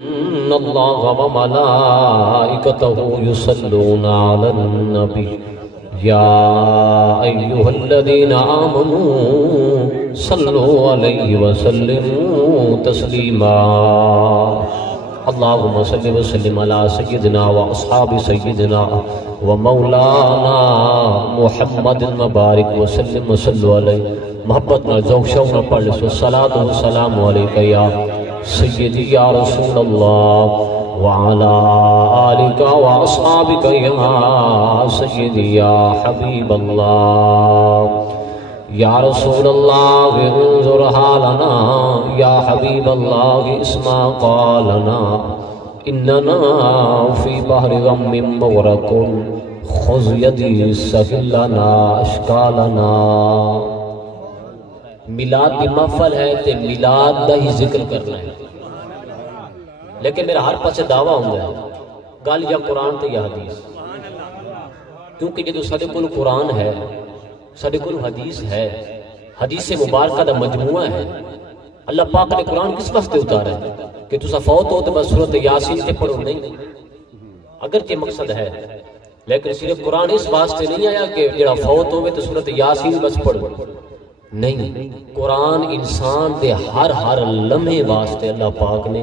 إن الله وملائكته يصلون على النبي يا أيها الذين آمنوا صلوا عليه وسلموا تسليما اللهم صل وسلم على سيدنا وأصحاب سيدنا ومولانا محمد مبارک وسلم وصلوا علیہ محبت نہ ذوق شوق نہ پڑھ لسو الصلاۃ والسلام علیک یا سیدی یا رسول اللہ وعلى آلک واصحابک یا سیدی یا حبیب اللہ یا رسول اللہ انظر حالنا یا حبیب اللہ اسمع قالنا اننا فی بحر غم مغرق خذ یدی سہل لنا اشکالنا۔ میلاد کی محفل ہے تے میلاد دا ہی ذکر کرنا ہے، لیکن میرا ہر پاسے دعویٰ ہوں گا گل یا قرآن تے یا حدیث، کیونکہ جدو سارے کول قرآن ہے سارے کول حدیث ہے، حدیث مبارکہ دا مجموعہ ہے۔ اللہ پاک نے قرآن کس واسطے اتارا ہے کہ تسا فوت ہو تو بس سورۃ یاسین تے پڑھو؟ نہیں، اگرچہ مقصد ہے لیکن صرف قرآن اس واسطے نہیں آیا کہ جڑا فوت ہوئے تو سورۃ یاسین بس پڑھو، نہیں، قرآن انسان دے ہر لمحے واسطے اللہ پاک نے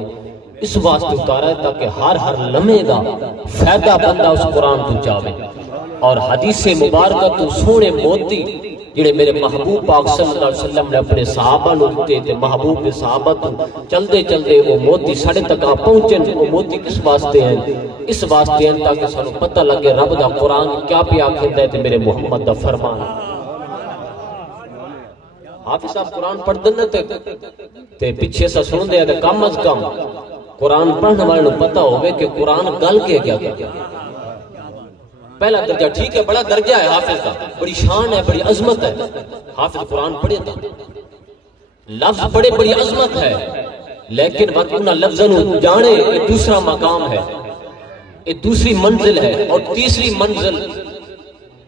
اس واسطے اتارا ہے تاکہ ہر لمحے دا فائدہ بندہ اس قرآن تو چاہے۔ اور حدیث مبارکہ تو سونے موتی جڑے میرے محبوب پاک صلی اللہ علیہ وسلم نے اپنے صحابہ نو دتے تے محبوب کے صحابہ تو چلدے چلدے وہ موتی ساڑھے تک پہنچن۔ وہ موتی کس واسطے ہیں؟ اس واسطے ہیں تاکہ سانو پتہ لگے رب دا قرآن کیا پیا آکھدا ہے تے میرے محمد دا فرمان۔ حافظ صاحب قرآن پڑھ دن تے پیچھے سے سن دے تے کم از کم قرآن پڑھنے والے نو پتہ ہوگے کہ قرآن گل کے کیا کیا۔ پہلا درجہ ٹھیک ہے، بڑا درجہ ہے حافظ کا، بڑی شان ہے، بڑی عظمت ہے، حافظ قرآن پڑھے تھا، لفظ پڑھے، بڑی عظمت ہے، لیکن وقت انہاں لفظوں جانے یہ دوسرا مقام ہے، یہ دوسری منزل ہے۔ اور تیسری منزل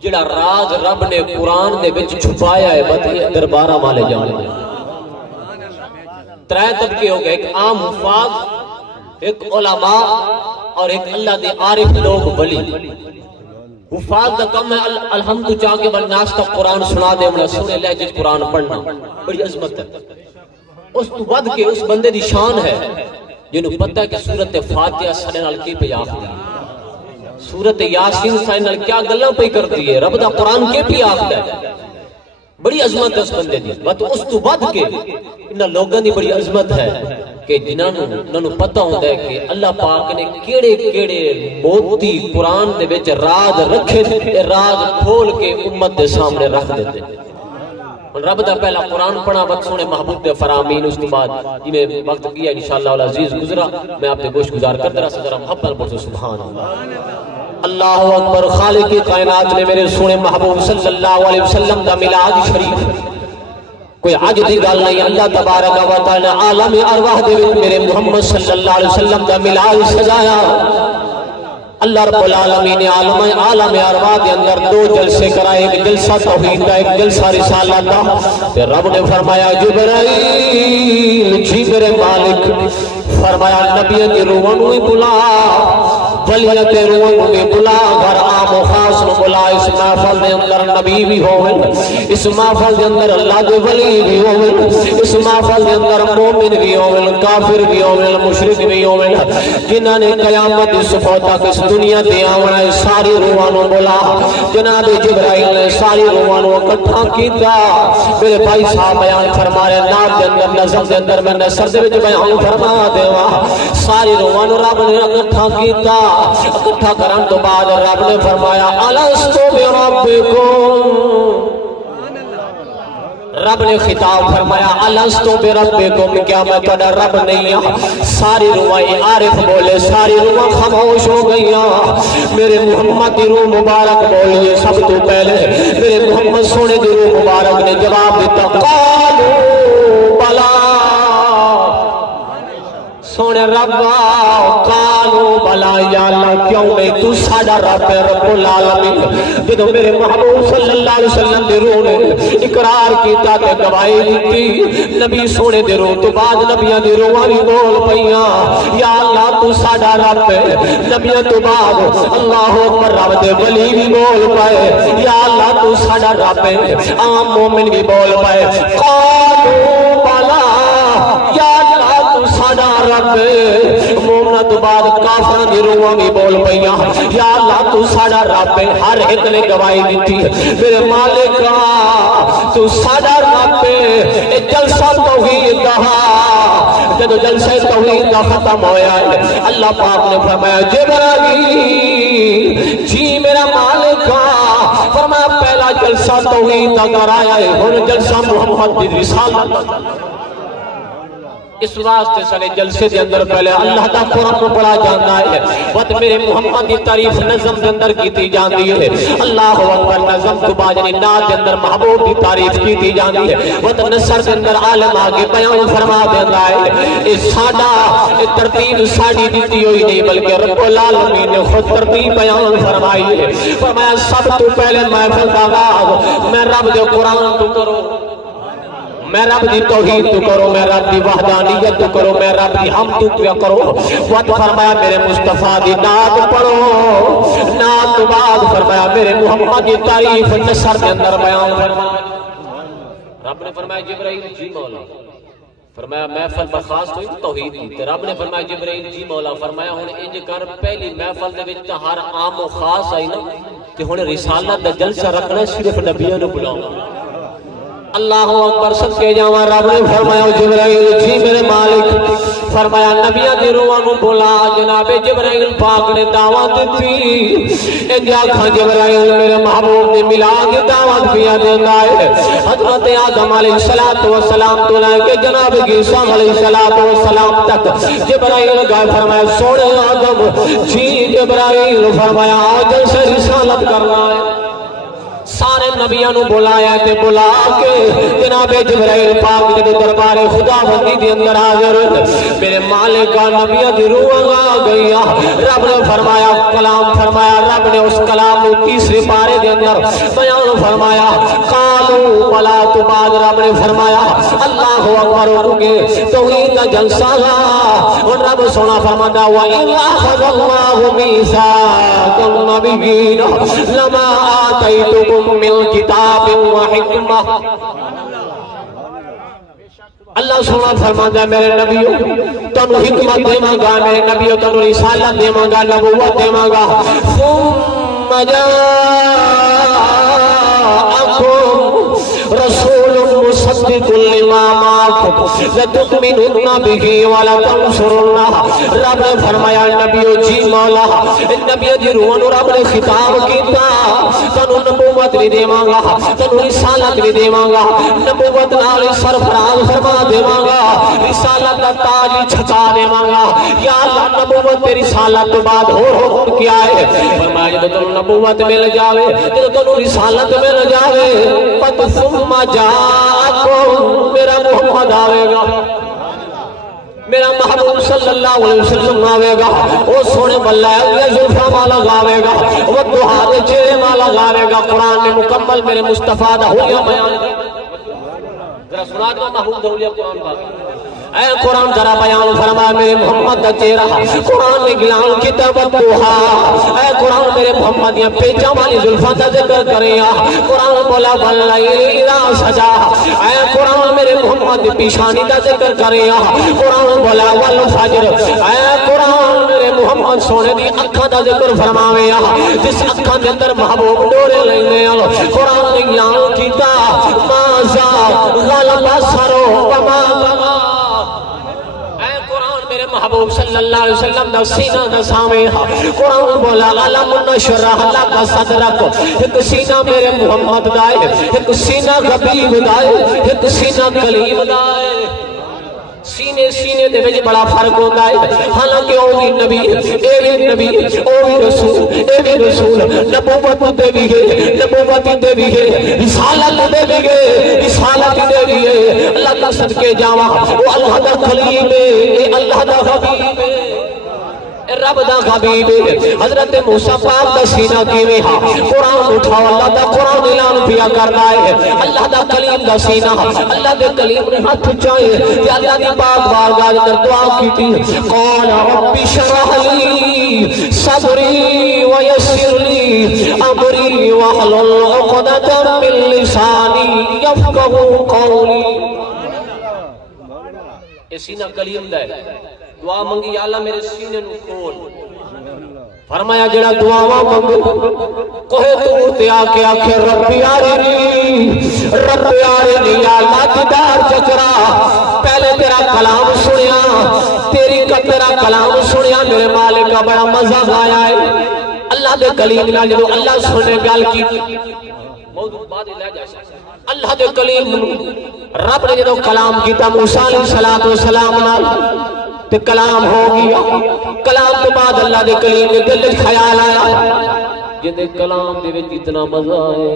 جڑا راز رب نے قرآن دے وچ چھپایا ہے بس یہ درباراں والے جان دے۔ ترے طبقے ہو گئے، ایک عام حفاظ، ایک علماء اور ایک اللہ دے عارف لوگ ولی۔ حفاظ دا کم ہے الحمد چاہ کے والناس تک قرآن سنا دے، انہیں سنے لہجے قرآن پڑھنا، بڑی عظمت ہے۔ اس تو ود کے اس بندے دی شان ہے جنہوں پتہ ہے کہ سورت فاتحہ سنے نال کی پہ آخری، سورت یاسین سنے نال کیا گلہ پہ کر دیئے، رب دا قرآن کے پہ آخر ہے، بڑی عظمت ہے اس بندے دی۔ اس تو ود کے انہاں لوگاں دی بڑی عظمت ہے کہ جنہوں پتہ ہوتا ہے کہ اللہ پاک نے کیڑے کیڑے موتی قرآن دے وچ راز رکھے تھے، راز کھول کے امت دے سامنے رکھ دیتے۔ رب دا پہلا قرآن پڑھا وقت سونے محبوب دے فرامین، اس کے بعد جی میں وقت کیا انشاءاللہ العزیز گزرا، میں آپ نے گوشت گزار کرتا رہا ذرا محبت پڑھو سبحان اللہ۔ اللہ اکبر، خالق کائنات نے میرے سونے محبوب صلی اللہ علیہ وسلم دا میلاد شریف کوئی عجز دی گل نہیں، اللہ تبارک و تعالی عالم ارواح دے وچ میرے محمد صلی اللہ علیہ وسلم دا میلاد سجایا۔ اللہ رب العالمین نے عالم ارواح دے اندر دو جلسے کرائے، ایک جلسہ توحید کا، ایک جلسہ رسالت کا۔ پھر رب نے فرمایا جبرائیل جی میرے مالک، فرمایا نبی کی روح نو بلا، ولیہ کے روح نو بلا، گھر عام و خاص نو بلا۔ اس محفل دے اندر نبی بھی ہوئے، اس محفل دے اندر اللہ دے ولی بھی ہوئے، اس محفل دے اندر مومن بھی ہوئے، کافر بھی ہوئے، مشرک بھی ہوئے، جنہاں نے قیامت اس فوتا کس دنیا دے آونا ہے ساری روحاں نو بلا۔ جناب جبرائیل نے ساری روحاں نو اکٹھا کیتا۔ میرے بھائی صاحب بیان فرما رہے نام دے اندر نظم دے اندر میں نثر دے وچ بیان فرما دیوا، ساری روحاں نو رب نے اکٹھا کیتا۔ اکٹھا کرن تو بعد رب نے فرمایا الستو بربکم، رب نے خطاب فرمایا الستو بربکم، کیا میں تہاڈا رب نہیں ہاں؟ ساری روحیں عارف بولے، ساری روحیں خاموش ہو گئیاں۔ میرے محمد دی روح مبارک بولیے سب تو پہلے، میرے محمد سونے دی روح مبارک نے جواب دیتا قالوا بلا، سونے رب قالوا بلا یا اللہ کیوں نہیں تو ساڈا رب ہے رب العالمین جدو میرے محبوب صلی اللہ علیہ وسلم دے روح نے اقرار کیتا تے گواہی دیتی نبی سونے دے روح تو بعد نبیاں دی روحاں بھی بول پیاں یا اللہ تو ساڈا رب ہے نبیاں تو بعد اللہ اکبر رب دے ولی بھی بول پائے یا اللہ تو ساڈا رب ہے عام مومن بھی بول پائے قالوا بلا یا اللہ تو ساڈا رب مومنہ تو بعد کافران دی روحاں بھی بول پیاں یا اللہ تو ساڈا رب ہے ہر ایک نے گواہی دیتی میرے مالکا تو ساڈا رب ہے جلسہ توحید دا جدو جلسہ توحید دا ختم ہویا ہے اللہ پاک نے فرمایا جبرائیل جی میرا مالکا فرمایا پہلا جلسہ توحید دا کرایا ہے ہن جلسہ محمد دی رسالت اس واسطے سارے جلسے دے اندر پہلے اللہ دا قرآن پڑھا جانا ہے وقت میرے محمد دی تعریف نظم دے اندر کیتی جاندی ہے اللہ اکبر نظم تو باجنی نات دے اندر محبوب دی تعریف کیتی جاندی ہے وقت نصر دے اندر عالم آگے بیان فرما دینا ہے اس ساڈا ترتیب ساڑی دیتی ہوئی نہیں بلکہ رب العالمین نے خود ترتیب بیان فرمائی ہے فرمایا سب تو پہلے محفل دا آغاز میں رب دے قرآن تو کرو میں رب دی توحید تو کرو میں رب دی وحدانیت تو کرو میں رب دی حمد تو کرو وقت فرمایا میرے مصطفیٰ دی نات پڑھو نات تو بعد فرمایا میرے محمد دی تعریف نصر کے اندر بیان فرمایا رب نے فرمایا جبرائیل جی مولا فرمایا محفل بخاص ہوئی توحید کی رب نے فرمایا جبرائیل جی مولا فرمایا ہن انج کر پہلی محفل دے وچ ہر عام و خاص آئی نا کہ ہن رسالت دا جلسہ رکھنا صرف نبیوں نو بلاؤ اللہ اکبر سب کے جاواں رب نے فرمایا جبرائیل جی میرے مالک فرمایا نبیوں دی روحاں نو بلا جناب جبرائیل پاک نے دعوت دتی اے آکھاں جبرائیل میرے محبوب نے ملا کے دعوت پیا دیندا ہے حضرت آدم علیہ الصلوۃ والسلام تو لے کے جناب عیسیٰ علیہ الصلوۃ والسلام تک جبرائیل گئے فرمایا سونے آدم جی جبرائیل فرمایا آج سے رسالت کرنا ہے سارے نبیوں نو بلایا تے بلا کے جناب جبرائیل پاک دے دربار خدا بندی دے اندر حاضر میرے مالک نبیوں دی روح آ گئی رب نے فرمایا کلام فرمایا رب نے اس کلام نو تیسرے پارے دے اندر بیان فرمایا قالوا بلا تو بعد رب نے فرمایا اللہ اکبر رکے توحید کا جلسہ اور رب سونا فرماتا وا الا اخذ الله ميثاق النبيين لما آتيتكم من کتاب و حکمہ اللہ سونا فرماتا ہے میرے نبیوں تنو حکمت دیما گا میرے نبیوں تنو رسالت دیما گا نبوت دیما گا ثم جاءکم رسول مصدق لما معکم لتؤمنن به ولتنصرنہ رب نے فرمایا نبیوں جی مولا نبیوں دی روح نو رب نے خطاب کیتا تنو نبوت بھی دیواں گا تنو رسالت بھی دیواں گا نبوت نال سرفراز فرما دیواں گا رسالت دا تاج چھکا دیواں گا یا اللہ نبوت تے رسالت تو بعد اور حکم کیا ہے فرمایا جب تنو نبوت مل جاوے جب تنو رسالت مل جاوے پت ثم جاءکم میرا محمد آوے گا میرا محبوب صلی اللہ علیہ وسلم آوے گا وہ سونے بلہ ہے زلفہ مالا گاوے گا وہ دہارے چہرے مالا گاوے گا قرآن نے مکمل میرے مصطفیٰ دا ہویا بیان ذرا سنا دو محبوب دولیا قرآن باقی اے قرآن ذرا بیان فرما میرے محمد دا چہرہ قرآن نے گلان کتاب دوہا اے قرآن میرے محمد یا پیچا والی زلفہ دا ذکر کریا قرآن بولا واللیل اذا سجا اے قرآن میرے محمد پیشانی دا ذکر کریا قرآن بولا والفجر اے قرآن میرے محمد سونے دی اکھاں دا ذکر فرماویا جس اکھاں دے اندر محبوب ڈورے لینے قرآن نے گلان کیتا مازا غلب سرو وما وما محبوب صلی اللہ علیہ وسلم دا سینہ دا سامے قرآن بولا علم نشرح لک صدرک ایک سینہ میرے محمد دائے ایک سینہ غبیب دائے ایک سینہ کلیم دائے سینے سینے دے وچ بڑا فرق ہوتا ہے حالانکہ او بھی نبی اے بھی نبی او بھی رسول نبوت دے بھی ہے نبوت دے بھی ہے رسالت دے بھی ہے رسالت دے بھی ہے اللہ کا صدقے جاواں وہ اللہ دا خلیل ہے اے اللہ دا حبیب ہے رب دا حبیب حضرت موسیٰ پاک دا سینہ کیویں ہا قرآن اٹھاؤ اللہ دا قرآن اعلان پیا کردا ہے اللہ دا کلیم دا سینہ اللہ دے کلیم نے ہاتھ اٹھائے تے اللہ دی پاک بارگاہ اندر دعا کیتی قال رب اشرح لي صدری ويسر لي امری واحلل عقدۃ من لسانی یفقهوا قولی. یہ سینہ کلیم دا ہے دعا منگی یا اللہ میرے سینے نو کھول. فرمایا جڑا دعاواں منگ کوہ تور تے آ کے آکھے رب یارنی یا اللہ دیدار چکرا پہلے تیرا کلام سنیا تیرا کلام سنیا میرے مالک کا بڑا مزہ آیا ہے. اللہ دے کلیم نال جو اللہ سنے گل کی موضوع بعد لے جا اللہ دے کلیم رب نے جو کلام کیتا موسیٰ علیہ السلام نال تے کلام ہو گیا. کلام تو بعد اللہ دے کلیم کے دل وچ خیال آیا جے کلام دے وچ اتنا مزہ ہے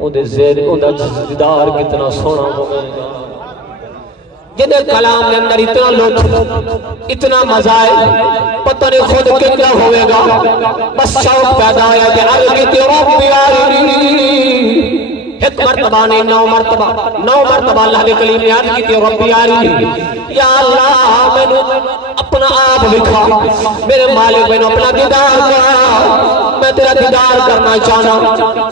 او دے زیر او دا دیدار کتنا سونا ہوے گا. جے کلام دے اندر اتنا لطف اتنا مزہ ہے پتہ نہیں خود کتنا ہوے گا. بس شوق پیدا ہویا کہ عرض کی رب یارنی ایک مرتبہ نہیں 9 مرتبہ اللہ نے کلیم نے عرض کی رب یارنی یا اللہ میں اپنا آپ دکھا میرے مالک میں اپنا دیدار کرا میں تیرا دیدار کرنا چاہنا.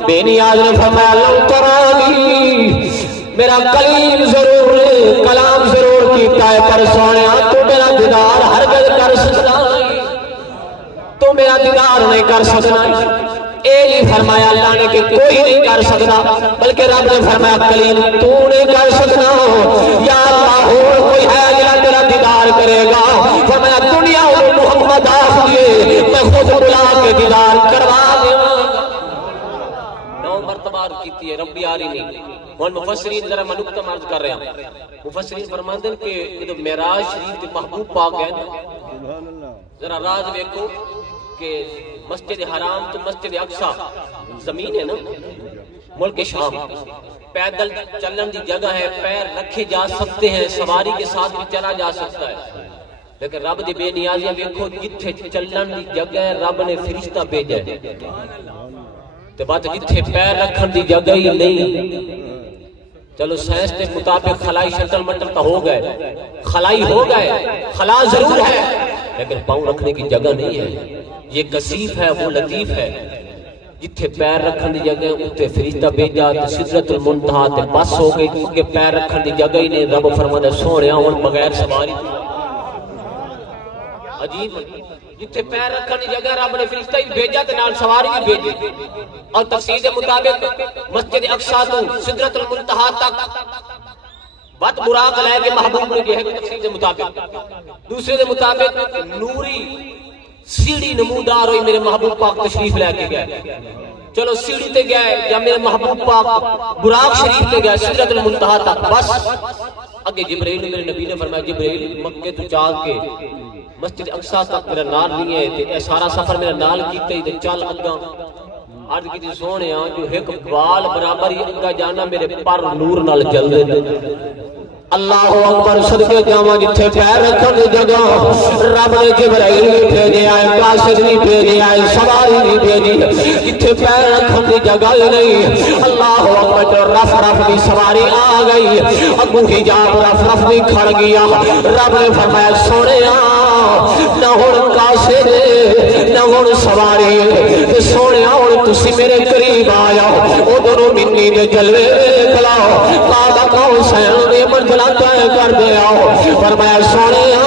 بے نیاز نے فرمایا لو ترانی میرا کلیم ضرور کلام ضرور کیتا ہے پر سونیا تو میرا دیدار ہرگز کر سکتا نہیں تو میرا دیدار نہیں کر سکتا. اے نہیں فرمایا اللہ نے کہ کوئی نہیں کر سکتا بلکہ رب نے فرمایا کلیم تو نہیں کر سکتا یا اللہ اور کوئی ہے جڑا تیرا دیدار کرے گا. فرمایا دنیا اور محمد آخریے میں خود بلا کے دیدار کروا دوں گا. 9 مرتبہ کیتی ہے رب یارنی. اور مفسرین ذرا میں نقطہ مرض کر رہا ہوں. مفسرین فرماتے ہیں کہ جو معراج شریف کے محبوب پاک ہے ذرا راز دیکھو کہ مسجد حرام تو مسجد اقصی زمین ہے نا ملک شام پیدل چلن دی جگہ ہے پیر رکھے جا سکتے ہیں سواری کے ساتھ بھی چلا جا سکتا ہے لیکن رب دی بے نیازیاں دیکھو جتھے چلن دی جگہ ہے رب نے فرشتہ بھیجا ہے تے بات جتھے پیر رکھن دی جگہ ہی نہیں. چلو سائنس کے مطابق خلائی شٹل مٹل تو ہو گئے خلائی ہو گئے خلا ضرور ہے لیکن پاؤں رکھنے کی جگہ نہیں ہے. یہ کثیف ہے وہ لطیف ہے جتھے پیر رکھن دی جگہ اتنے فرشتہ بھیجا تے سدرۃ المنتہا تے بس ہو گئی کیونکہ پیر رکھن دی جگہ ہی نہیں. رب فرماتا سونیا ہن بغیر سواری عجیب جتھے پیر رکھن دی جگہ رب نے فرشتہ ہی بھیجا تے نال سواری بھی بھیجی. اور تفسیر کے مطابق مسجد اقصی تو سدرۃ المنتہا تک بات براق لے کے محبوب نے یہ ہے تفسیر کے مطابق. دوسرے کے مطابق نوری سیڑھی نمودار ہوئی میرے محبوب پاک تشریف لے کے گئے. چلو سیڑھی تے گئے یا میرے محبوب پاک براق شریف تے گئے سدرۃ المنتہا تک بس اگے جبرائیل میرے نبی نے فرمایا جبرائیل مکے تو چال کے مسجد اقصی تک میرا نال نہیں ہے تے اے سارا سفر میرا نال کیتے تے چل اگاں عرض کی سونیا جو ایک بال برابر ہی اگا جانا میرے پر نور نال جل دے. اللہ اکبر صدقے جاواں جتھے پیر رکھن دی جگہ رب نے جبرائیل بھی بھیجے آئے قاصد بھی بھیجے آئے سواری بھی بھیجی جتھے پیر رکھن دی جگہ ہی نہیں. اللہ اکبر جو رف دی سواری آ گئی ابو حجاب رف بھی کھڑ گیا. رب نے فرمایا سونیا نہ ہن قاصد نہ ہن سواری سونیا ہن تسی میرے قریب آیا او دونوں منی دے جلوے کلاؤ بابا کو سین دے منزل کر دیا. فرمایا سونیا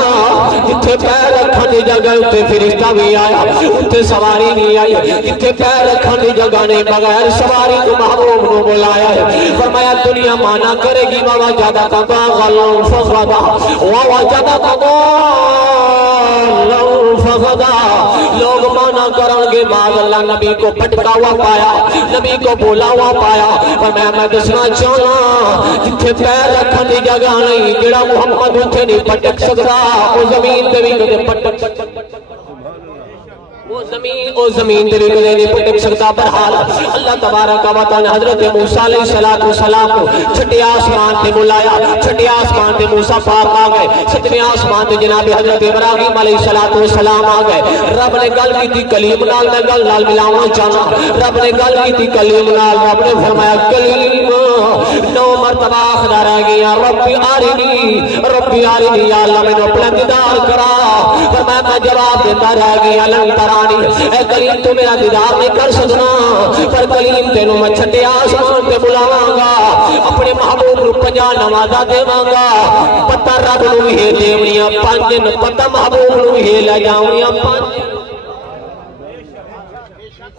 جتھے پیر رکھن دی جگہ اتنے فرشتہ بھی آیا اتنے سواری نہیں آئی جتھے پیر رکھن دی جگہ نہیں بغیر سواری کو محبوب نو بلایا ہے. فرمایا دنیا مانا کرے گی بابا زیادہ کتا غلو فغدا ووا زیادہ کتا فغدا لوگ مانا کرن گے بعد اللہ نبی کو پٹکا ہوا پایا نبی کو بولا ہوا پایا. فرمایا میں دسنا چاہنا جتھے پیر رکھن دی جگہ نہیں جڑا محمد اتھے نہیں پٹک سکتا وہ زمین دے بھی کدے پٹک سکتا وہ او زمین تیری گلے نہیں پٹک سکتا برحال اللہ تبارک و تعالی حضرت موسیٰ علیہ السلام کو چھٹے آسمان تے بلایا چھٹے آسمان تے موسیٰ پاک آ گئے ستویں آسمان تے جناب حضرت ابراہیم علیہ السلام آ گئے رب نے گل کی تھی کلیم نال میں گل نال ملاونا چاہنا رب نے گل کی تھی کلیم نال رب نے فرمایا کلیم 9 مرتبہ خدا رہ گیا ربی آرینی یا اللہ میں نے اپنا دیدار کرا فرمایا میں جواب دیتا رہ گیا لن ترانی اے کلیم تو میرا دیدار نہیں کر سکنا پر کلیم تینوں میں چھٹے آسمان تے بلاواں گا اپنے محبوب نو 50 نمازاں دیواں گا پتہ رب نو ہی دیونیاں 5 دن پتہ محبوب نو ہی لے جاونیاں 5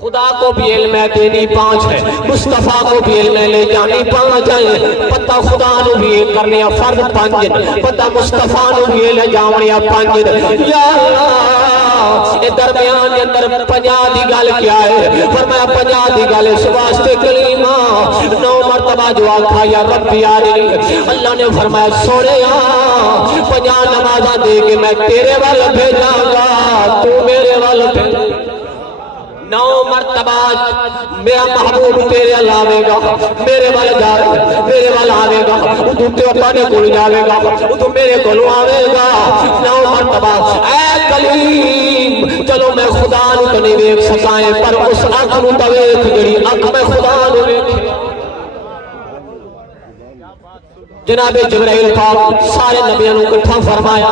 خدا کو بھی علم ہے دینی 5 ہے مصطفیٰ کو بھی علم ہے لے جانی 5 ہے پتہ خدا نو بھی کرنیا فرض 5 دن پتہ مصطفیٰ نو بھی لے جاونیاں 5 دن یا اللہ اے درمیان کے اندر 50 دی گل کیا ہے فرمایا 50 دی گل اس واسطے کلیمہ 9 مرتبہ جو آکھا یا ربی آرینی اللہ نے فرمایا سونیا 50 نمازاں دے کے میں تیرے وال بھیجاں گا تو میرے وال بھیجاں 9 مرتبہ میرا محبوب تیرے علاوے گا میرے والے جائے میرے والے آوے گا تو اپنے کول جاوے گا تو میرے کول آوے گا 9 مرتبہ اے کلیم چلو میں خدا نو تو نہیں ویکھ سکائیں پر اس اکھ نو تو ویکھ جڑی اکھ میں خدا نو ویکھ جناب جبرائیل پاک سارے نبیوں کو اکٹھا فرمایا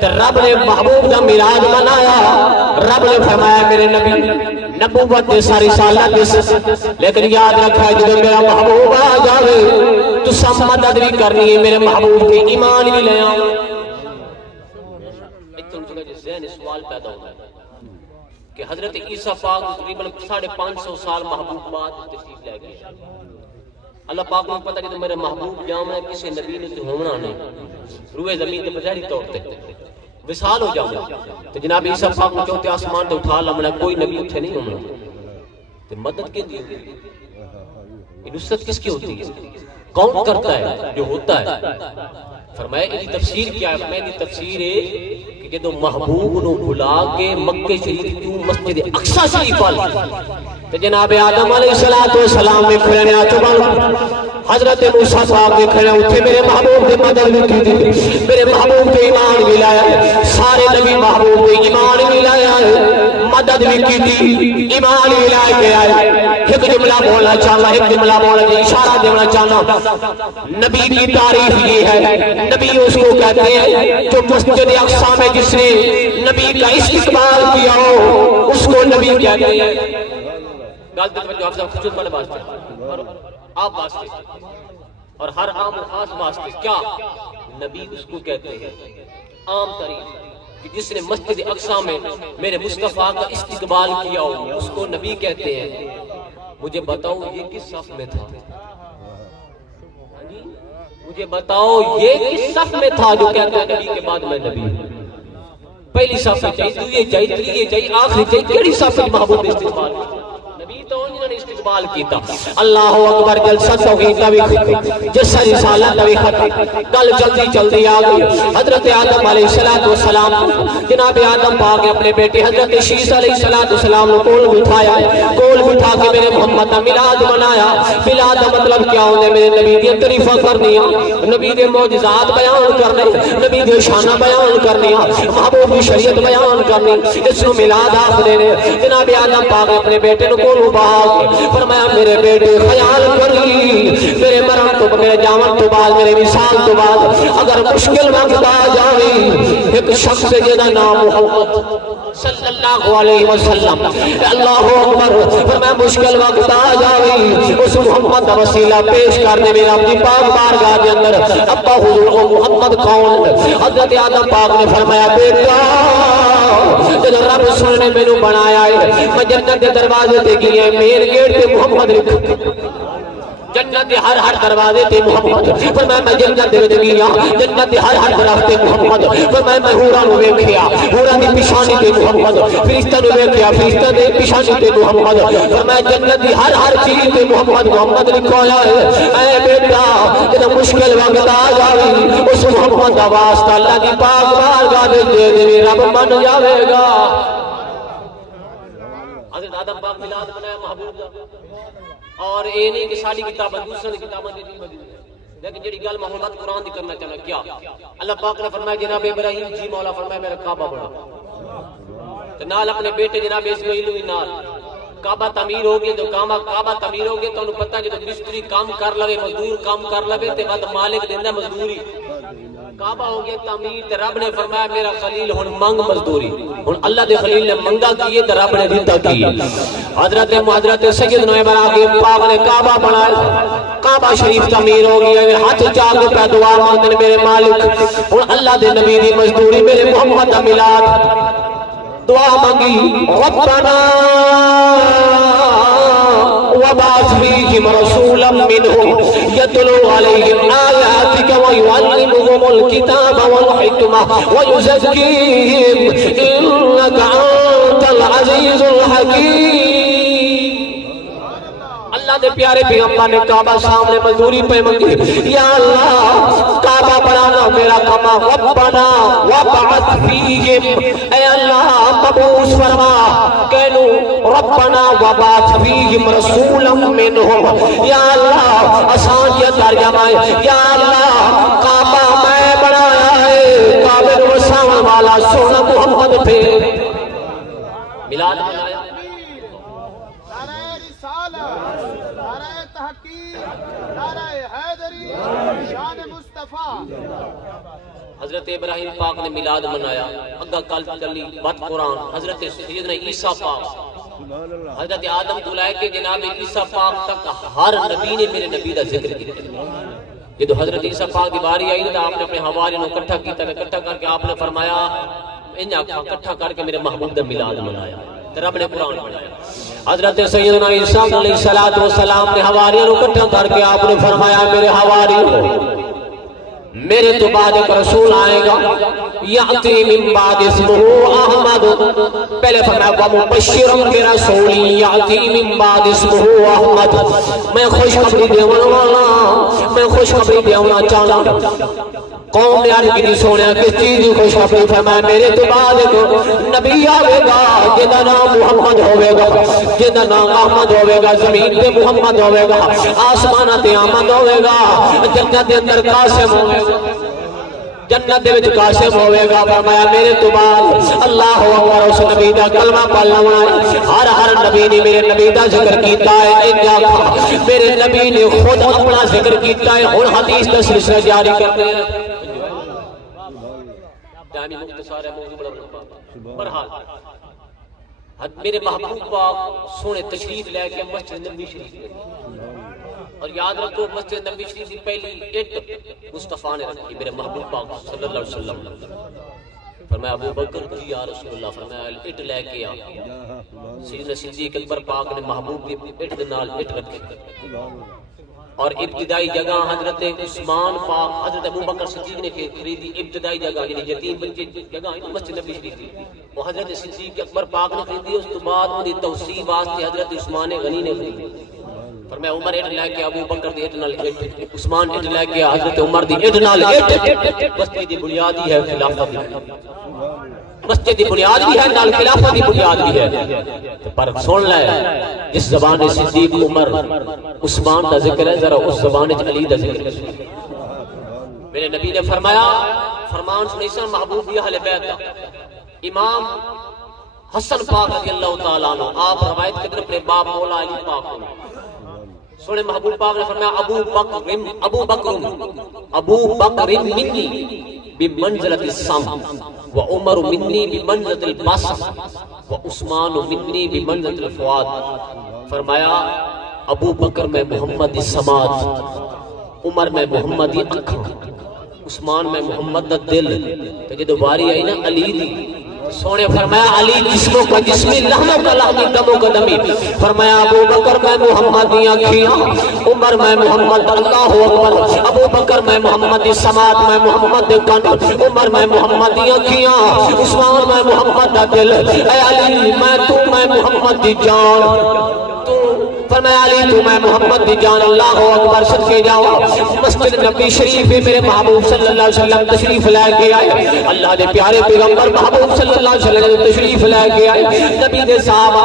تے رب نے محبوب دا میراج منایا رب نے فرمایا میرے نبی نبوت دے ساری سالات دے لیکن یاد رکھا ہے جب میرا محبوب آ جاوے تو سب مدد بھی کرنی ہے میرے محبوب کے ایمان بھی لے آؤں ذہن سوال پیدا ہوتا ہے کہ حضرت عیسیٰ پاک تقریباً 550 سال محبوب بعد تشریف لے گئے اللہ پاک کو پتہ کہ میرے محبوب جامع کسی نبی نے تو ہونا نہیں روئے زمین تے بظاہری طور تے وصال ہو جاؤں تو جناب عیسیٰ پاک کو چوتھے آسمان تے اٹھا لمنا کوئی نبی اتھے نہیں ہونا تو مدد کی دی یہ نصرت کس کی ہوتی ہے کون کرتا ہے جو ہوتا ہے فرمایا یہ تفسیر کیا ہے فرمایا یہ تفسیر ہے کہ جدو محبوب نو بھلا کے مکہ شریف کیوں مسجد اقصی شریف والا تو جناب آدم علیہ السلام میں کھڑے نے آتبان حضرت موسیٰ صاحب نے کھڑے اتھے میرے محبوب نے مدد بھی کی دی میرے محبوب کے ایمان بھی لایا سارے نبی محبوب کے ایمان بھی لایا مدد بھی کی دی ایمان بھی لائے کے آئے ایک جملہ بولنا چاہنا ایک جملہ بولنا چاہنا اشارہ دینا چاہنا نبی کی تعریف یہ ہے نبی اس کو کہتے ہیں جو مسجد اقصی میں جس نے نبی کا استقبال کیا ہو اس کو نبی کہتے ہیں غلط توجہ آپ سے خصوص والے واسطے اور آپ واسطے اور ہر عام و خاص واسطے کیا نبی اس کو کہتے ہیں عام ترین کہ جس نے مسجد اقصی میں میرے مصطفیٰ کا استقبال کیا ہو اس کو نبی کہتے ہیں مجھے بتاؤ یہ کس صف میں تھا مجھے بتاؤ یہ کس صف میں تھا جو کہتا ہے نبی کے بعد میں نبی پہلی صف میں چاہیے دوسری چاہیے تیسری چاہیے آخری چاہیے کیڑی صف میں محبوب استقبال نبی تو انہوں نے استقبال کیتا اللہ اکبر جلسہ توحید کا بھی ختم جلسہ رسالت کا بھی ختم کل جلدی آ گئی حضرت آدم علیہ السلام جناب آدم پاک اپنے بیٹے حضرت شیس علیہ السلام نے کول بٹھایا کول بٹھا کے میرے محمد کا میلاد منایا میلاد کا مطلب کیا ہوتا ہے میرے نبی دی تعریفاں کرنیاں نبی دے معجزات بیان کرنے نبی دے شانہ بیان کرنیاں محبوب کی شریعت بیان کرنی اس نو میلاد آخدے نے جناب آدم پاک اپنے بیٹے نو کول باغ فرمایا میرے بیٹے خیال کری میرے مرن تو میرے جاون تو بعد میرے وصال تو بعد اگر مشکل وقت آ جائے ایک شخص جدا نام محمد صلی اللہ علیہ وسلم اللہ اکبر فرمایا مشکل وقت آ جائے اس محمد کا وسیلہ پیش کرنے میرا اپنی پاک بارگاہ کے اندر ابا حضور محمد کون حضرت آدم پاک نے فرمایا بیٹا جب رب سننے میں نے بنایا ہے میں جنت کے دروازے تے گئے مین گیٹ تے محمد لکھا جنت دے ہر دروازے تے محمد فرمایا میں جنت دے وچ گیا جنت دے ہر طرف تے محمد فرمایا میں حورا نو ویکھیا حورا دی پیشانی تے محمد فرشتہ نو ویکھیا فرشتہ دے پیشانی تے محمد فرمایا جنت دی ہر چیز تے محمد لکھا ہوا ہے اے بیٹا جب مشکل وقت آ جائے اس محمد دا واسطہ اللہ دی پاک بارگاہ دے دے رب من جاوے گا آدم پاک میلاد بنایا محبوب دا اور اے نہیں کہ ساری کتابیں دوسرے کتابیں دی موجود ہے لیکن جڑی گل محمد قرآن دی کرنا چاہنا کیا اللہ پاک نے فرمایا جناب ابراہیم جی مولا فرمایا میرا کعبہ بنا تے نال اپنے بیٹے جناب اسماعیل بھی نال کعبہ تعمیر ہو گیا تو کعبہ تعمیر ہو گیا تو انہوں پتہ جب مستری کام کر لگے مزدور کام کر لگے تے بعد مالک دیندا مزدوری کعبہ ہو گیا تعمیر تے رب نے فرمایا میرا خلیل ہن منگ مزدوری ہن اللہ دے خلیل نے منگا کیے تے رب نے دیتا کی حضرت سیدنا ابراہیم پاک نے کعبہ بنایا کعبہ شریف تعمیر ہو گیا ہاتھ چاک پہ دعا مانگنے میرے مالک ہن اللہ دے نبی دی مزدوری میرے محمد دا میلاد دعا مانگی ربنا وبعث فيهم رسولا منهم يتلو عليهم آياتك ويعلمهم الكتاب والحكمة ويزكيهم إنك أنت العزيز الحكيم اللہ دے پیارے پیغمبر نے کعبہ سامنے مزدوری پہ منگی یا اللہ کعبہ بنانا میرا کما ربنا وبعث فیہم اے اللہ مبعوث فرما کہنو ربنا وبعث فیہم رسولا منہم یا اللہ آسان یہ ترجمہ ہے یا اللہ کعبہ میں بنایا ہے کعبہ رسول والا سونا محمد پہ میلاد بنایا نعرہ تحقیق نعرہ حیدری شان مصطفیٰ حضرت ابراہیم پاک نے میلاد منایا اگا کل چلی بات قرآن حضرت سیدنا عیسیٰ پاک حضرت آدم تو لائے کہ جناب عیسیٰ پاک تک ہر نبی نے میرے نبی دا ذکر کیا یہ تو حضرت عیسیٰ پاک دی باری آئی تو آپ نے اپنے حواریوں کو اکٹھا کیتا اکٹھا کر کے آپ نے فرمایا انہیں اکٹھا کر کے میرے محبوب دا میلاد منایا رب نے قرآن بنایا حضرت سیدنا عیسیٰ علیہ السلام نے حواریوں کو اکٹھا کر کے آپ نے فرمایا میرے حواریوں میرے تو بعد ایک رسول آئے گا یعطی من بعد اسمہ احمد پہلے فرمایا ومبشرا برسول یعطی من بعد اسمہ احمد میں خوشخبری دیونا والا میں خوشخبری دیونا چاہنا قوم نے عرض کی سونے کس چیز کی خوشخبری فرمایا میرے تو بعد ایک نبی آئے گا جدا نام محمد ہوئے گا جدا نام احمد ہوئے گا زمین پہ محمد ہوئے گا آسمانہ تے احمد ہوئے گا جنت دے اندر قاسم ہوئے گا جنت دے وچ قاسم ہوئے گا فرمایا میرے تو بعد اللہ اکبر اس نبی دا کلمہ پڑھنا ہے ہر نبی نے میرے نبی دا ذکر کیتا ہے میرے نبی نے خود اپنا ذکر کیتا ہے اور حدیث کا سلسلہ جاری کرتے ہیں جامع مختصر ہے موضوع بڑا لمبا برحال میرے محبوب پاک سونے تشریف لے کے مسجد نبوی شریف گئے اور یاد رکھو مسجد نبوی شریف کی پہلی اٹ مصطفیٰ نے رکھی میرے محبوب پاک صلی اللہ علیہ وسلم فرمایا ابو بکر جی یا رسول اللہ فرمایا اٹ لے کے آ سیدنا صدیق اکبر پاک نے محبوب کی اٹ دے نال اٹ رکھی اور ابتدائی جگہ حضرت عثمان پاک حضرت ابو بکر صدیق نے خریدی ابتدائی جگہ یعنی یتیم بچے جگہ ہے نا مسجد نبوی شریف کی وہ حضرت صدیق اکبر پاک نے خریدی اس کے بعد ان کی توسیع واسطے حضرت عثمان غنی نے خریدی فرمایا عمر اٹ لے کے ابو بکر دی اٹ نال اٹ عثمان اٹ لے کے حضرت عمر دی اٹ نال اٹ مسجد دی بنیاد ہی ہے خلافت مسجد دی بنیاد بھی ہے نال خلافت دی بنیاد بھی ہے پر سن لے جس زبان صدیق عمر عثمان دا ذکر ہے ذرا اس زبان علی دا ذکر ہے میرے نبی نے فرمایا فرمان سنی سن محبوب بھی اہل بیت دا امام حسن پاک رضی اللہ تعالیٰ عنہ آپ روایت کے اپنے باپ مولا علی پاک سنے محبوب پاک نے فرمایا ابو بکر منی بمنزلت السم وعمر منی بمنزلت البصر وعثمان منی بمنزلت الفؤاد فرمایا ابو بکر میں محمد سماعت عمر میں محمد اکھاں عثمان میں محمد دا دل تو جدو باری آئی نا علی دی سونے فرمایا علی جسموں کا جسمی لحموں کا لحمی دموں کا دمی فرمایا ابو بکر میں محمد دی اکھیاں عمر میں محمد اللہ اکبر ابو بکر میں محمد دی سماعت میں محمد دی کن عمر میں محمد دی اکھیاں عثمان میں محمد دا دل اے علی میں تو میں محمد دی جان تو فرمایا علی تو میں محمد دی جان اللہ اکبر سن کے جاؤ مسجد نبی شریف میں میرے محبوب صلی اللہ علیہ وسلم تشریف لے کے آئے اللہ دے پیارے پیغمبر محبوب صلی اللہ علیہ وسلم تشریف لے کے آئے نبی دے صحابہ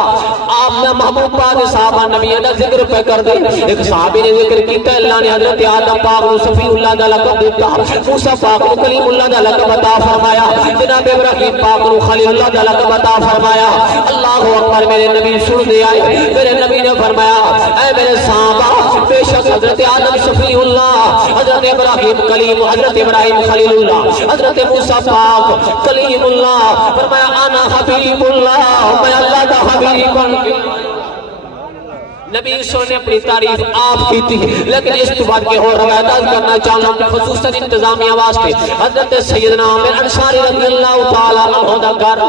آپ نے محبوب پاک صحابہ نبی دا ذکر پہ کر دے ایک صحابی نے ذکر کیتا اللہ نے حضرت آدم پاک کو صفی اللہ دا لقب دیتا موسیٰ پاک کو کلیم اللہ دا لقب عطا فرمایا جناب ابراہیم پاک کو خلیل اللہ دا لقب عطا فرمایا اللہ اکبر میرے نبی سن دے آئے میرے نبی نے فرمایا اے میرے صحابہ بے شک حضرت آدم صفی اللہ حضرت ابراہیم کلیم حضرت ابراہیم خلیل اللہ حضرت موسیٰ پاک کلیم اللہ فرمایا انا حبیب اللہ میں اللہ دا حبیب بن کے نبی نے اپنی تعریف آپ کی تھی لیکن اس کے بعد کے اور روایات کرنا چاہوں خصوصاً انتظامیہ واسطے حضرت سیدنا عامر انصاری رضی اللہ تعالیٰ عنہ دا گھر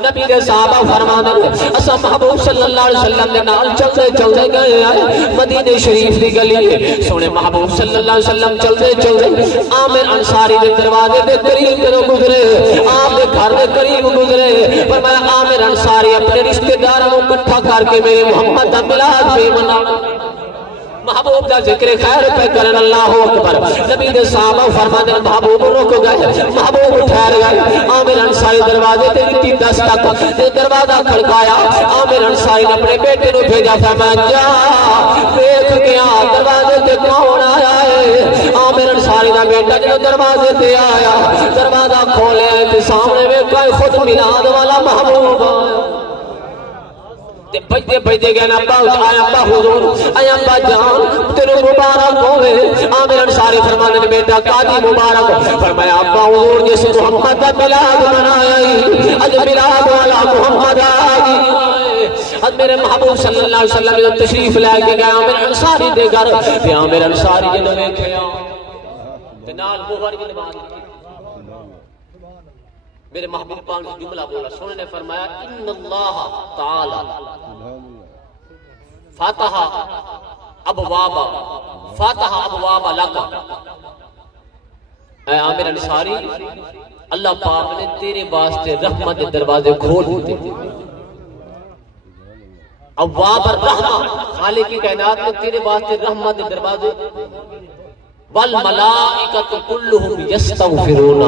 نبی دے صحابہ فرمانے اسا محبوب صلی اللہ علیہ وسلم نے نال چلتے گئے آئے مدینہ شریف دی گلی سونے محبوب صلی اللہ علیہ وسلم چلتے عامر انصاری دے دروازے دے قریب گزرے آپ دے گھر دے قریب گزرے فرمایا عامر انصاری اپنے رشتہ داروں کو اکٹھا کر کے میرے محمد دا میلاد محبوب دا ذکر خیر پہ کرن اللہ اکبر نبی دے صحابہ فرمانے محبوب رک گئے محبوب ٹھہر گئے عامر انصاری دروازے تے دتی دستک دروازہ کھڑکایا عامر انصاری نے اپنے بیٹے نو بھیجا فرمایا جا دیکھ کے آ دروازے تے کون آیا ہے عامر انصاری دا بیٹا جو دروازے تے آیا دروازہ کھولے تے سامنے ویکھا خود میلاد والا محبوب بجتے گئے ابا ابا حضور اے ابا جان تیرے مبارک ہوئے عامر انصاری فرمانے نے بیٹا قاضی مبارک فرمایا ابا حضور جس محمد کا میلاد منایا اج میلاد والا محمد آگی اب میرے محبوب صلی اللہ علیہ وسلم نے تشریف لے کے گئے عامر انصاری دے گھر تے عامر انصاری جے ویکھیا تے نال مہر بھی لگا دی میرے محبوب پاک نے جملہ بولا سونے نے فرمایا ان اللہ تعالی فاتح ابواب لک اے عامر انصاری اللہ پاک نے تیرے واسطے رحمت کے دروازے کھول دیتے ابواب الرحمہ خالق کی کائنات نے تیرے واسطے رحمت کے دروازے والملائکۃ کلھم یستغفرون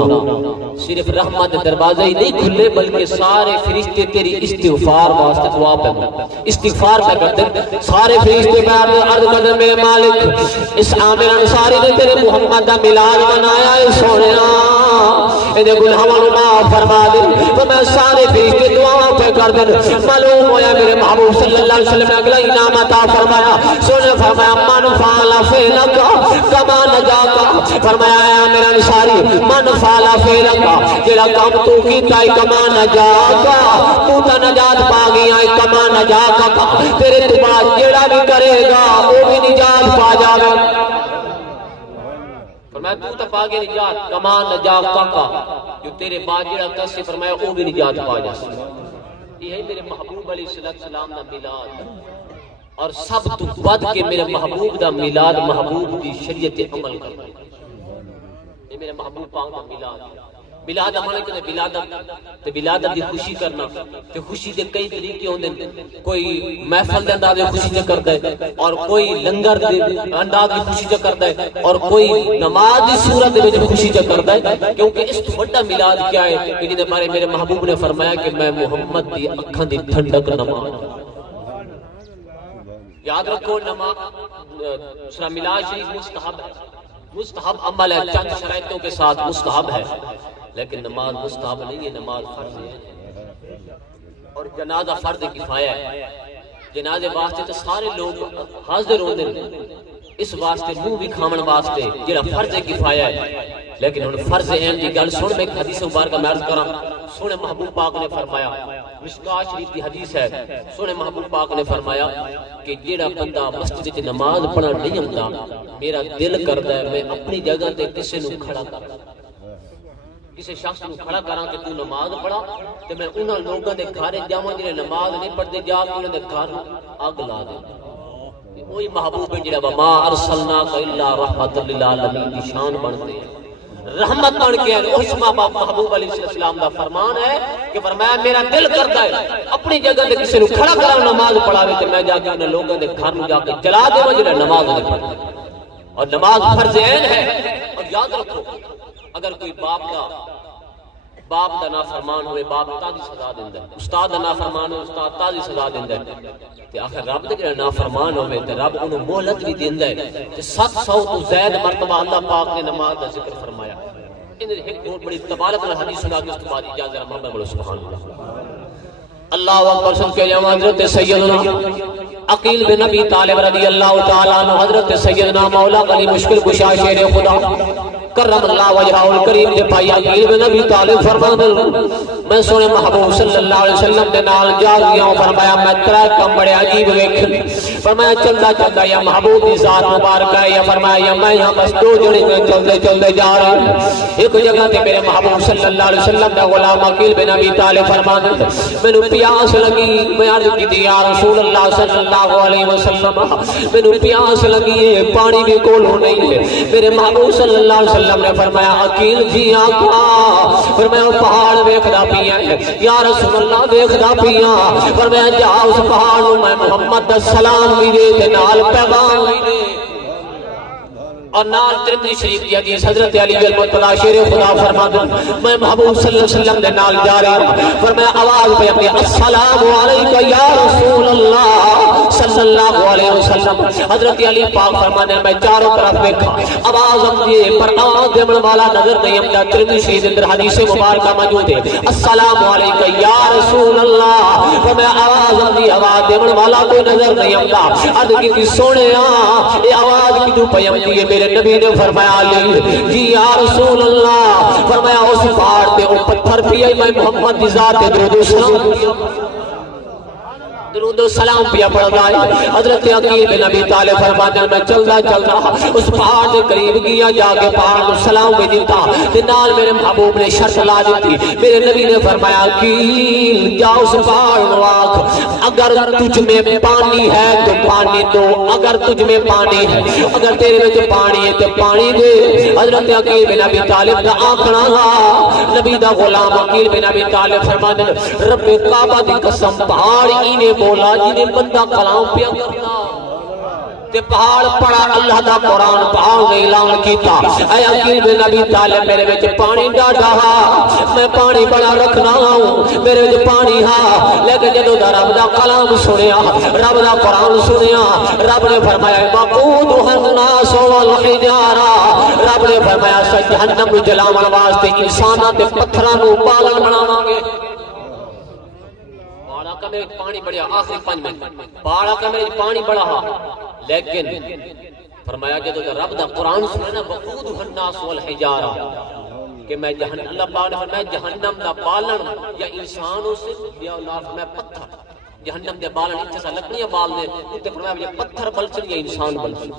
صرف رحمت دروازے ہی نہیں کھلے بلکہ سارے فرشتے تیری استغفار واسطے دعا پہ استغفار پہ کرتے سارے فرشتے بعد عرض کرتے میرے مالک اس عامر انصاری نے تیرے محمد دا میلاد منایا ہے سونیا اے گناہاں نو معاف فرما دے تو میں سارے فرشتے دعا پہ کر دے معلوم ہویا میرے محبوب صلی اللہ علیہ وسلم نے اگلا انعام عطا فرمایا سونے فرمایا من فعل فعلک کما نجاتا فرمایا ہے عامر انصاری من فعل فعلک جڑا کام تو کیتا ہے کما نجاتا تو تا نجات پا گیا ہے کما نجاتا تیرے تو بعد جڑا بھی کرے گا وہ بھی نجات پا جاوے فرمایا تو تا پا گیا نجات کما نجاتا جو تیرے بعد جڑا کسی فرمایا وہ بھی نجات پا جائے یہ ہے میرے محبوب علیہ السلام دا میلاد اور سب تو بد کے میرے محبوب دا میلاد محبوب دی شریعت عمل کرنا یہ میرے محبوب پاک دا میلاد عمل کرنا میلاد دی خوشی کرنا تے خوشی دے کئی طریقے ہوندے کوئی محفل دے انداز خوشی چ کردا ہے اور کوئی لنگر دے انداز دی خوشی چ کردا ہے اور کوئی نماز دی صورت دے وچ خوشی چ کردا ہے کیونکہ اس تو بڑا میلاد کیا ہے کہ جے بارے میرے محبوب نے فرمایا کہ میں محمد دی اکھاں دی ٹھنڈک نماز یاد رکھو نماز میلاد شریف مستحب عمل ہے چند شرائطوں کے ساتھ مستحب ہے لیکن نماز مستحب نہیں ہے نماز فرض ہے اور جنازہ فرض کفایہ ہے جنازے واسطے تو سارے لوگ حاضر ہوندے اس واسطے منہ بھی کھاون واسطے جڑا فرض کفایہ ہے لیکن ہن فرض عین دی گل سن میں ایک حدیث مبارکہ میں عرض کراں سونے محبوب پاک نے فرمایا مشکاۃ شریف کی حدیث ہے سونے محبوب پاک نے فرمایا کہ جیڑا بندہ مسجد وچ نماز پڑھن نہیں ہوندا میرا دل کردا ہے میں اپنی جگہ تے کسے نو کھڑا کراں کسی شخص نو کھڑا کراں کہ تو نماز پڑھا تے میں انہاں لوکاں دے گھر جاواں جڑے نماز نہیں پڑھدے جا کے انہاں دے گھر اگ لا دے وہی محبوب ہے جڑا وما ارسلناک الا رحمت للعالمین دی شان بن دے رحمت بن کے اس ماں باپ محبوب علیہ السلام دا فرمان ہے کہ فرمایا میرا دل کرتا ہے اپنی جگہ تے کسی نو کھڑا کرا نماز پڑھاوے تے میں جا کے انہاں لوگوں دے گھر نو جا کے جلا دے جڑا نماز نہیں پڑھدا. اور نماز فرض عین ہے. اور یاد رکھو اگر کوئی باپ دا نافرمان ہوئے باپ تازی سزا دیندا ہے, استاد دا نافرمان ہوئے استاد تازی سزا دیندا ہے. تے آخر رب دے جڑا نافرمان ہوئے تے رب انہوں مہلت بھی دیندا ہے. تے 700 تو زائد مرتبہ اللہ پاک نے نماز دا ذکر فرمایا. ان ایک بہت بڑی تبارک الحدیث سنا کے اس کے بعد اجازت محمد بولو سبحان اللہ. اللہ اکبر سن کے جاؤ. حضرت سیدنا عقیل بن ابی طالب رضی اللہ تعالیٰ عنہ, حضرت سیدنا مولا علی مشکل کشا شیر خدا کرم اللہ وجہہ الکریم دے بھائی عقیل بن ابی طالب فرماتے میں سونے محبوب صلی اللہ علیہ وسلم دے نال جا گیا ہوں. فرمایا میں ترا کم بڑے عجیب ویکھن. فرمایا چلدا چلدا یا محبوب دی ذات مبارک ہے, یا فرمایا یا میں یہاں بس دو جنے میں چلدے چلدے جا رہا ہوں. ایک جگہ تے میرے محبوب صلی اللہ علیہ وسلم دا غلام عقیل بن ابی طالب فرماتے مینوں پیاس لگی. میں عرض کی یا رسول اللہ صلی اللہ علیہ وسلم مینوں پیاس لگی ہے, پانی بھی کولوں نہیں ہے. میرے محبوب صلی اللہ علیہ وسلم نے فرمایا عقیل جی آقا, فرمایا پہاڑ ویکھدا پیا ہے. یا رسول اللہ ویکھدا پیا. فرمایا جا اس پہاڑ نوں میں محمد دا سلام بھی دے تے نال پیغام بھی دے. اور نال ترمذی شریف کی حدیث حضرت علی المرتضی شیر خدا فرماتے میں محبوب صلی اللہ علیہ وسلم دے نال جا رہا ہوں. فرمایا آواز پہ اپنی السلام علیکہ یا رسول اللہ صلی اللہ علیہ وسلم. حضرت علی پاک فرمانے میں چاروں طرف دیکھا آواز آمدی پر آواز دیمن والا نظر نہیں آمدا. ترمذی شریف اندر حدیث مبارکہ موجود ہے السلام علیکہ یا رسول اللہ. فرمایا آواز آمدی آواز دیمن والا کوئی نظر نہیں آمدا. عرض کی سونیا یہ آواز کدوں پئی آمدی ہے؟ میرے نبی نے فرمایا علی جی یا رسول اللہ. فرمایا اس پہاڑ تے او پتھر پیا میں محمد دی ذات تے درود و سلام پیا پڑھدا ہے. حضرت عقیل بن ابی طالب فرماتے ہیں میں چلدا چلدا اس پہاڑ کے قریب گیا, جا کے پہاڑ کو سلام بھی دیتا تے نال میرے محبوب نے شرط لا دیتی. میرے نبی نے فرمایا عقیل جا اس پہاڑ نو آکھ اگر تجھ میں پانی ہے تو پانی دو, اگر تجھ میں پانی ہے, اگر تیرے وچ پانی ہے تو پانی دے. حضرت عقیل بن ابی طالب دا آکھنا نبی دا غلام عقیل بن ابی طالب فرماتے ہیں رب کعبہ دی قسم پہاڑ اینے مولا جنہیں بندہ کلام پیا کرنا تے پہاڑ پڑا اللہ دا قرآن پہاڑ نے اعلان کیتا اے عقیل بن ابی طالب میرے وچ پانی ڈاڈا میں پانی بڑا رکھنا ہوں میرے وچ پانی ہاں, لیکن جدوں دا رب دا کلام سنیا رب دا قرآن سنیا رب نے فرمایا وقودها الناس والحجارہ. رب نے فرمایا جہنم نو جلاون واسطے انساناں تے پتھراں نو بالن بناواں گے. کا میں پانی بڑھیا آخری 5 منٹ پہاڑا کا میں پانی بڑھا لیکن فرمایا جدو رب دا قرآن سنے نا وقودها الناس والحجارہ کہ میں اللہ پاک نے فرمایا جہنم دا بالن یا انسانوں سے یا میں پتھر جہنم دے بالن اتنے سا لکڑیاں بال دے اتنے فرمایا یہ پتھر بلچن یا انسان بلچن.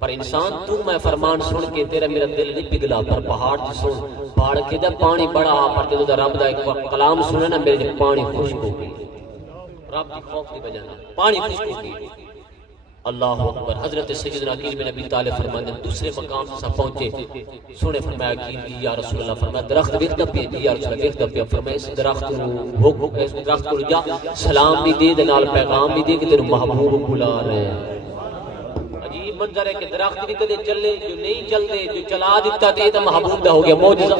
پر انسان تو میں فرمان سن کے تیرا میرا دل نہیں پگھلا پر پہاڑ سن پہاڑ کے دا پانی بڑا پر جدو رب دا ایک کلام سنے نا میرے پانی خشک ہو گئی. رب کی خوف کی وجہ پانی خشک ہو گئی. اللہ اکبر. حضرت سیدنا عقیل بن ابی طالب فرماتے ہیں دوسرے مقام سے پہنچے سونے فرمایا عقیل یا رسول اللہ. فرمایا درخت ویکھدا پیا یا رسول اللہ ویکھدا پیا. فرمایا اس درخت کو جا سلام بھی دے نال پیغام بھی دے کہ تیرے محبوب بلا رہے ہیں. عجیب منظر ہے کہ درخت بھی کدے چلے جو نہیں چلتے جو چلا دیتا تے تو محبوب دا ہو گیا معجزہ.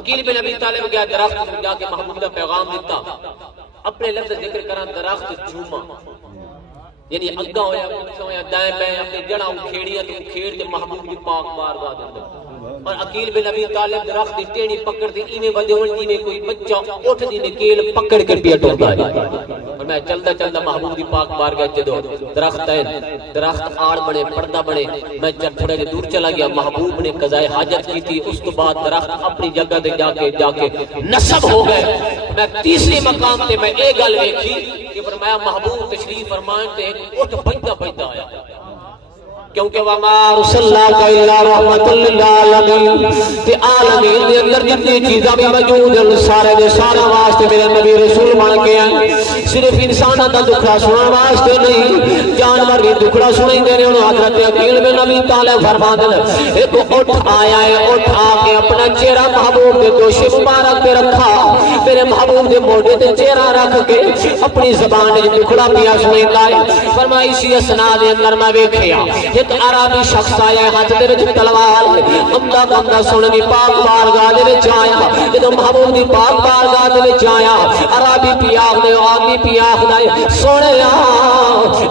عقیل بن ابی طالب گیا درخت جا کے محبوب دا پیغام دیتا اپنے لفظ ذکر کرا درخت جھوما یعنی اگا ہویا پچھا ہویا دائیں بائیں اپنی جڑا اکھیڑیاں تو اکھیڑ تے محبوب کی پاک بارگاہ دے اندر. اور عقیل بن ابی طالب درخت دی ٹیڑی پکڑ دی ایویں ودھون دی میں کوئی بچہ اٹھ دی نے کیل پکڑ کے پیا ٹردا ہے. اور میں چلدا چلدا محبوب دی پاک بارگاہ جدو درخت ہے درخت آڑ بنے پردہ بنے میں جب تھوڑے دور چلا گیا محبوب نے قضاء حاجت کی تھی. اس کے بعد درخت اپنی جگہ تے جا کے نصب ہو گئے. میں تیسری مقام تے میں ایک گل ویکھی کہ فرمایا محبوب تشریف فرمان تے اٹھ بجدا بجدا آیا کیونکہ وما ارسلناک الا رحمۃ للعالمین تے عالمین دے اندر جتنی چیزاں بھی موجود ہیں سارے دے سارے واسطے میرے نبی رسول بن کے ہیں، صرف انساناں دا دکھڑا سنن واسطے نہیں، جانور بھی دکھڑا سنائندے نے۔ حضرت عقیل بن ابی طالب فرماتے ہیں ایک اٹھ آیا ہے، اٹھ آ کے اپنا چہرہ محبوب کے دوش مبارک پہ رکھا، میرے محبوب دے موڈے تے چہرہ رکھ کے اپنی زبان وچ دکھڑا پیا سنائندا ہے۔ فرمایا اسی اسنا دے اندر میں ویکھیا ایک عربی شخص آیا ہاتھ دے وچ تلوار، امدا بندہ سننی پاک بارگاہ دے وچ آیا، جدوں محبوب دی پاک بارگاہ دے وچ آیا عربی پیا دے آدمی پیا خدائے سونیا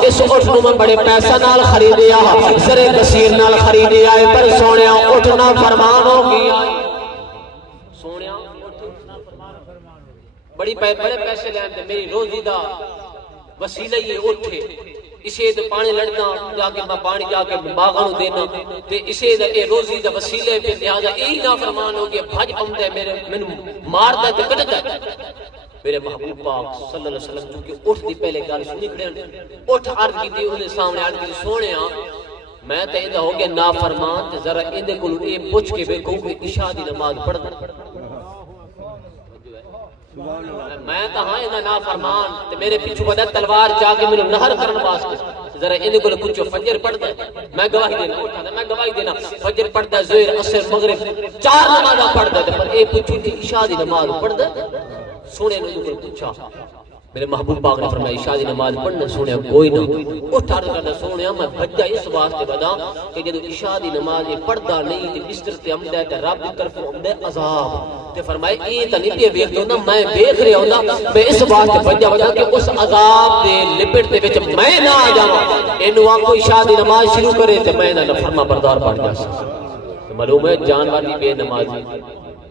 اس اٹھ نوں میں بڑے پیسے نال خریدیا، زرے کثیر نال خریدیا ہے، پر سونیا اٹھنا فرمان ہو گیا، سونیا بڑے پیسے لیندے، میری روزی دا وسیلہ ہی اٹھے، اسے دے پانی لڑنا جا کے میں پانی جا کے باغاں نوں دینا تے اسے دے روزی دا وسیلے پہ لہذا یہی نافرمان ہو گیا، بھج پوندا میرے مینوں ماردا تے کڈدا۔ میرے محبوب پاک صلی اللہ علیہ وسلم جو کہ اٹھ دی پہلے گل سنی کھڑے اٹھ عرض کی دی دے سامنے عرض کی سونیا میں تے ایندا ہو گیا نافرمان تے ذرا ایندے کول اے پوچھ کے ویکھو کہ عشاء دی نماز پڑھدا میں تو ہاں ایندا نافرمان تے میرے پیچھے بدا تلوار چا کے مینوں نہر کرن واسطے ذرا ایندے کول پوچھو فجر پڑھدا میں گواہی دینا اٹھا میں گواہی دینا فجر پڑھدا ظہر عصر مغرب 4 نمازاں پڑھدا تے پر اے پوچھو کہ عشاء دی نماز پڑھدا سونے نے جو پوچھا میرے محبوب پاک نے فرمایا عشاء دی نماز پڑھنا سونیا کوئی نہ اٹھ عرض کرنا سونیا میں بھجا اس واسطے بدا کہ جدوں عشاء دی نماز پڑھدا نہیں تے بستر تے آمدا تے رب دی طرف آمدا عذاب تے فرمایا اے تے نہیں ویکھدا ہوندا میں ویکھ رہا ہوندا میں اس واسطے بھجا بدا کہ اس عذاب دے لپٹ دے وچ میں نہ آ جاواں اینو آکھو عشاء دی نماز شروع کرے تے میں نہ فرما بردار بن جاواں تے معلوم ہے جانور دی بے نمازی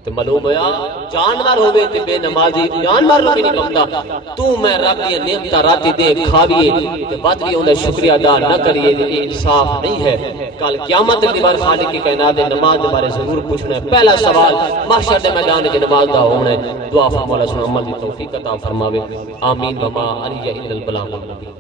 تے معلوم ہے جانور ہوے تے بے نمازی جانور بھی نہیں بندا تو میں رب دی نعمت راتی دے کھاویے تے بعد بھی اوندا شکریہ ادا نہ کریے یہ انصاف نہیں ہے۔ کل قیامت کے بعد خالق کی کائنات دے نماز دے بارے ضرور پوچھنا ہے، پہلا سوال محشر دے میدان وچ نماز دا ہونا ہے۔ دعا فرما اللہ سبحانہ عمل دی توفیق عطا فرماوے، آمین۔ وما علی الا البلاغ المبین۔